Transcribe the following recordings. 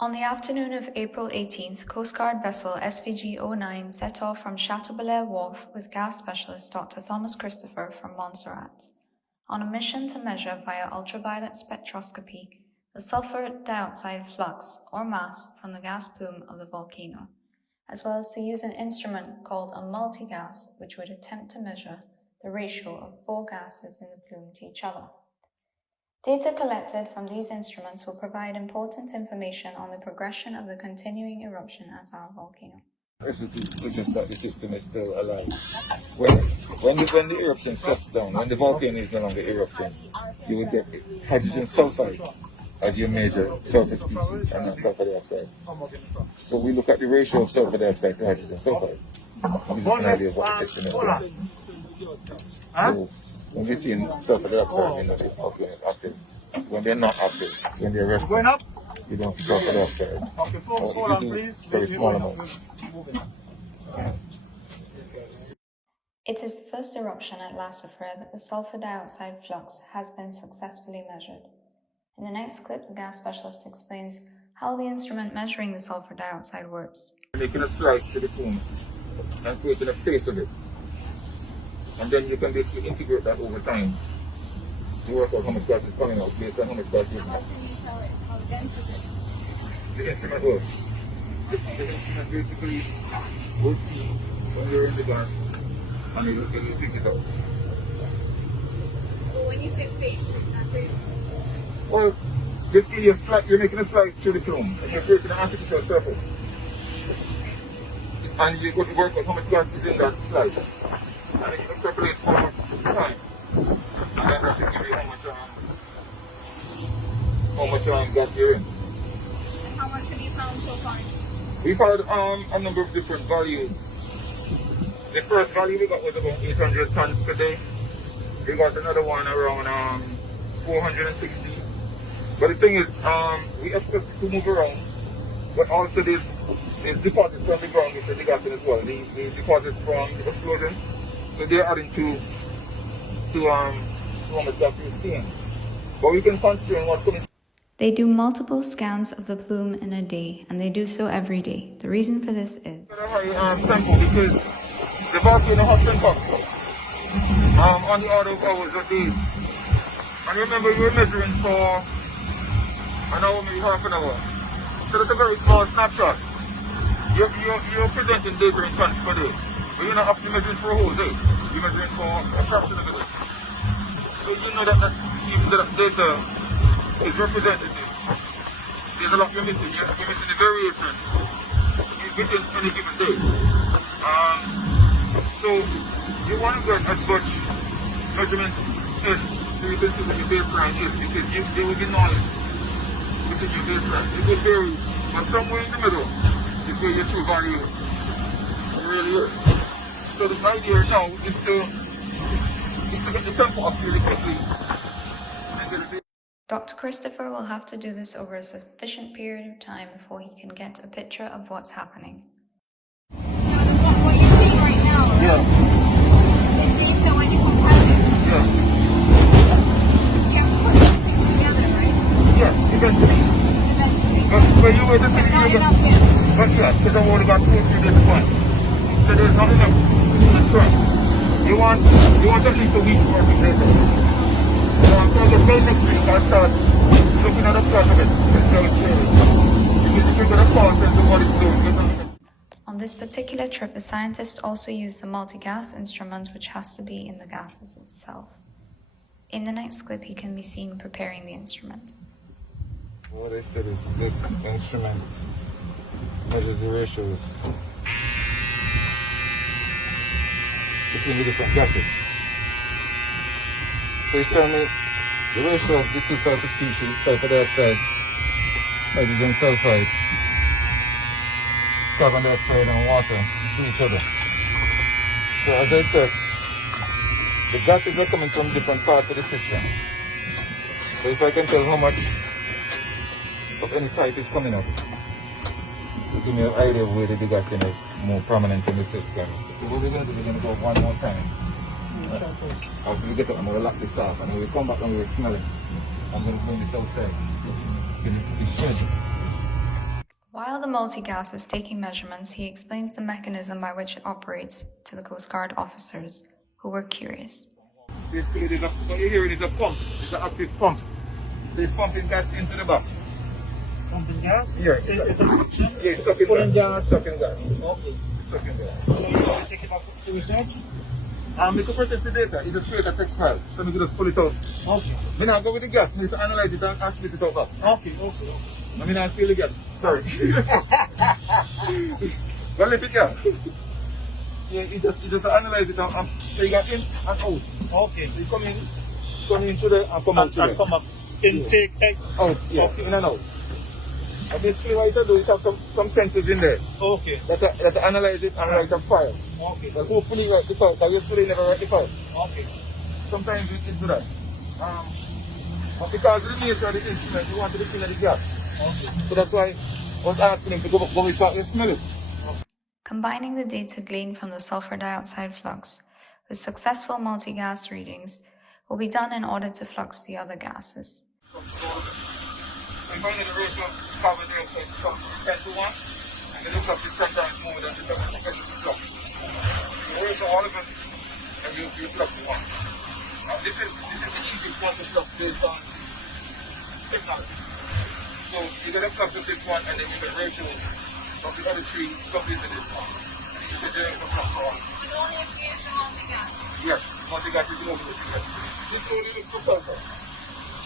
On the afternoon of April 18th, Coast Guard vessel SVG-09 set off from Chateaubelair Wharf with gas specialist Dr. Thomas Christopher from Montserrat, on a mission to measure via ultraviolet spectroscopy the sulphur dioxide flux or mass from the gas plume of the volcano, as well as to use an instrument called a multigas which would attempt to measure the ratio of 4 gases in the plume to each other. Data collected from these instruments will provide important information on the progression of the continuing eruption at our volcano. This would suggest that the system is still alive. When the eruption shuts down, when the volcano is no longer erupting, you will get hydrogen sulfide as your major sulfur species and not sulfur dioxide. So we look at the ratio of sulfur dioxide to hydrogen sulfide. And gives us an idea of what the system is doing. So when we see sulfur dioxide, we know the volcano is active. When they're not active, when they're resting, you don't see sulfur dioxide. Or if you do, very small amounts. It is the first eruption at La Soufriere that the sulphur dioxide flux has been successfully measured. In the next clip, the gas specialist explains how the instrument measuring the sulphur dioxide works. Making a slice to the plume and creating a face of it. And then you can basically integrate that over time to work out how much gas is coming out based on how much gas is. How can you tell it? How dense is it? The instrument works. The instrument basically will see when you're in the gas and it will pick it up. Well, when you say face, exactly. Well, basically you're making a slice through the plume and you're creating an artificial surface. And you're going to work out how much gas is in that slice. And it extrapolates for time. And then that should give you how much gas you're in. And how much have you found so far? We've had a number of different values. The first value we got was about 800 tons per day. We got another one around 460. But the thing is, we expect it to move around. But also there's deposits from the ground with the gas in as well. The deposits from the explosions. So they're adding to how much gas we're seeing. But we can concentrate on what's coming. They do multiple scans of the plume in a day, and they do so every day. The reason for this is a high tempo because the volcano has impacts on the order of hours or days. And remember, you were measuring for an hour, maybe half an hour. So that's a very small snapshot. You're presenting data in chunks per day. But you're not actually measuring for a whole day. You're measuring for a fraction of the day. So you know that even that data is representative. There's a lot you're missing. You're missing the variation within any given day. So you want to get as much measurements as you can see what your baseline is, because there will be noise within your baseline. It will vary, but somewhere in the middle is where your true value really is. So the idea now is to get the tempo up really quickly. Dr. Christopher will have to do this over a sufficient period of time before he can get a picture of what's happening. What you're seeing right now, right? Yeah. It means that when you compile it, Yeah. you have to put something together, right? Yeah, eventually. Eventually. But you wait a second. Not enough yet. But yeah, because I've only got 2 or 3 data points. So there's not enough to track. You want at least a week's worth of data. So I guess by next week I'll start looking at the plot of it and how it's changing. Because you're going to fall into what it's doing. On this particular trip, the scientists also used the multi-gas instrument, which has to be in the gases itself. In the next clip, he can be seen preparing the instrument. What I said is this instrument measures the ratios between the different gases. So he's telling me the ratio of the 2 sulfur species, sulfur dioxide, hydrogen sulfide, carbon dioxide and water to each other. So as I said, the gases are coming from different parts of the system. So if I can tell how much of any type is coming up, it will give me an idea of where the gassing is more prominent in the system. What we're going to do, we're going to go one more time. After we get up, I'm going to lock this off, and then we'll come back and we'll smell it. I'm going to bring this outside. It should While the multi-gas is taking measurements, he explains the mechanism by which it operates to the Coast Guard officers, who were curious. Basically, what you're hearing is a pump. It's an active pump. So it's pumping gas into the box. Pumping gas? Yeah, It's a suction? Yeah, it's sucking Pulling gas. gas. Sucking gas. Okay. It's sucking gas. So you want to take it back to research? We could process the data. It just create a text file. So we could just pull it out. Okay. We now go with the gas. We just analyze it and split it out back. Okay. I mean, I steal the gas. Sorry. But let it go. Yeah, you just analyze it and so you got in and out. Okay. You come in through there and come out through there. And come up. Intake, Out, yeah, Okay. in and out. And basically what you do, it have some sensors in there Okay. that analyze it and write a file. Okay. But hopefully write the file, because yesterday never write the file. Okay. Sometimes it do that. But because of the nature of the instrument, we wanted to clean the gas. Okay. So that's why I was asking him to go with that and smell it. Combining the data gleaned from the sulfur dioxide flux with successful multi-gas readings will be done in order to flux the other gases. Combining the ratio of carbon dioxide from 10 to 1, and then the flux is 10 times more than the 7 because it's the flux. You ratio all of them, and you flux in one. This is the easiest one to flux based on technology. So you get a flux of this one, and then you get ratios of the other three coupled into this one. And you should generate a flux for all. You only have to use the multi-gas. Yes, multi-gas is the only way to get. This only looks for sulfur.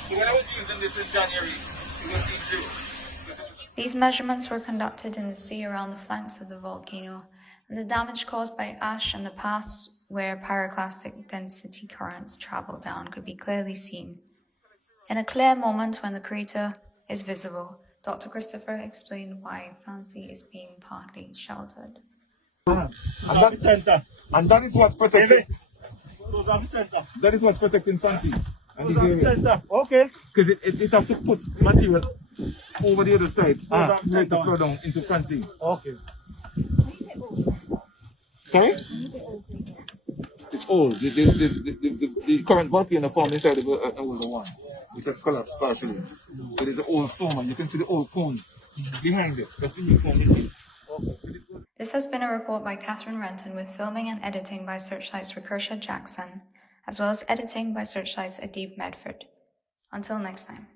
So when I was using this in January, it was zero. These measurements were conducted in the sea around the flanks of the volcano, and the damage caused by ash and the paths where pyroclastic density currents travel down could be clearly seen. In a clear moment when the crater is visible, Dr. Christopher explained why Fancy is being partly sheltered. And that is what's protecting. Those are the center. That is what's protecting Fancy. And Those are the center. Okay. because it have to put material over the other side are so it to flow down into Fancy. Okay. Sorry? It's old. The current volcano formed inside of an older one, which has collapsed partially. So there's an old soma. You can see the old cone behind it. That's the new form. This has been a report by Katherine Renton with filming and editing by Searchlight's Recursia Jackson, as well as editing by Searchlight's Adib Medford. Until next time.